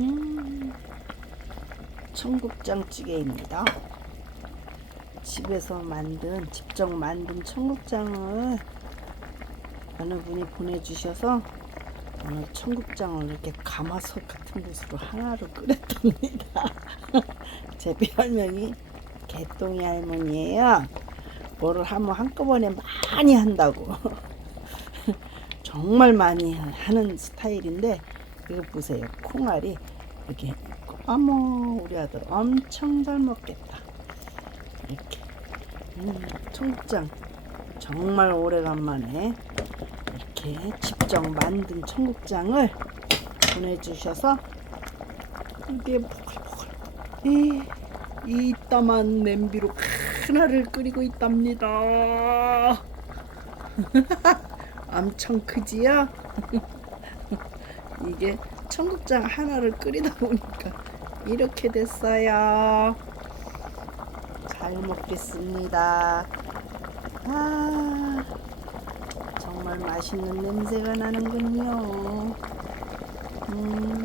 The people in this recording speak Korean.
음, 청국장찌개입니다. 집에서 만든 직접 만든 청국장을 어느 분이 보내주셔서 오늘 청국장을 이렇게 가마솥 같은 곳으로 하나로 끓였답니다. 제 별명이 개똥이 할머니예요. 뭐를 하면 한꺼번에 많이 한다고. 정말 많이 하는 스타일인데 이거 보세요. 콩알이 이렇게 어머 우리 아들 엄청 잘 먹겠다. 이렇게 음, 청국장 정말 오래간만에 이렇게 직접 만든 청국장을 보내주셔서 이게 보글보글 이 이따만 냄비로 하나를 끓이고 있답니다. 엄청 크지요? 이게 청국장 하나를 끓이다 보니까 이렇게 됐어요. 잘 먹겠습니다. 아, 정말 맛있는 냄새가 나는군요. 음,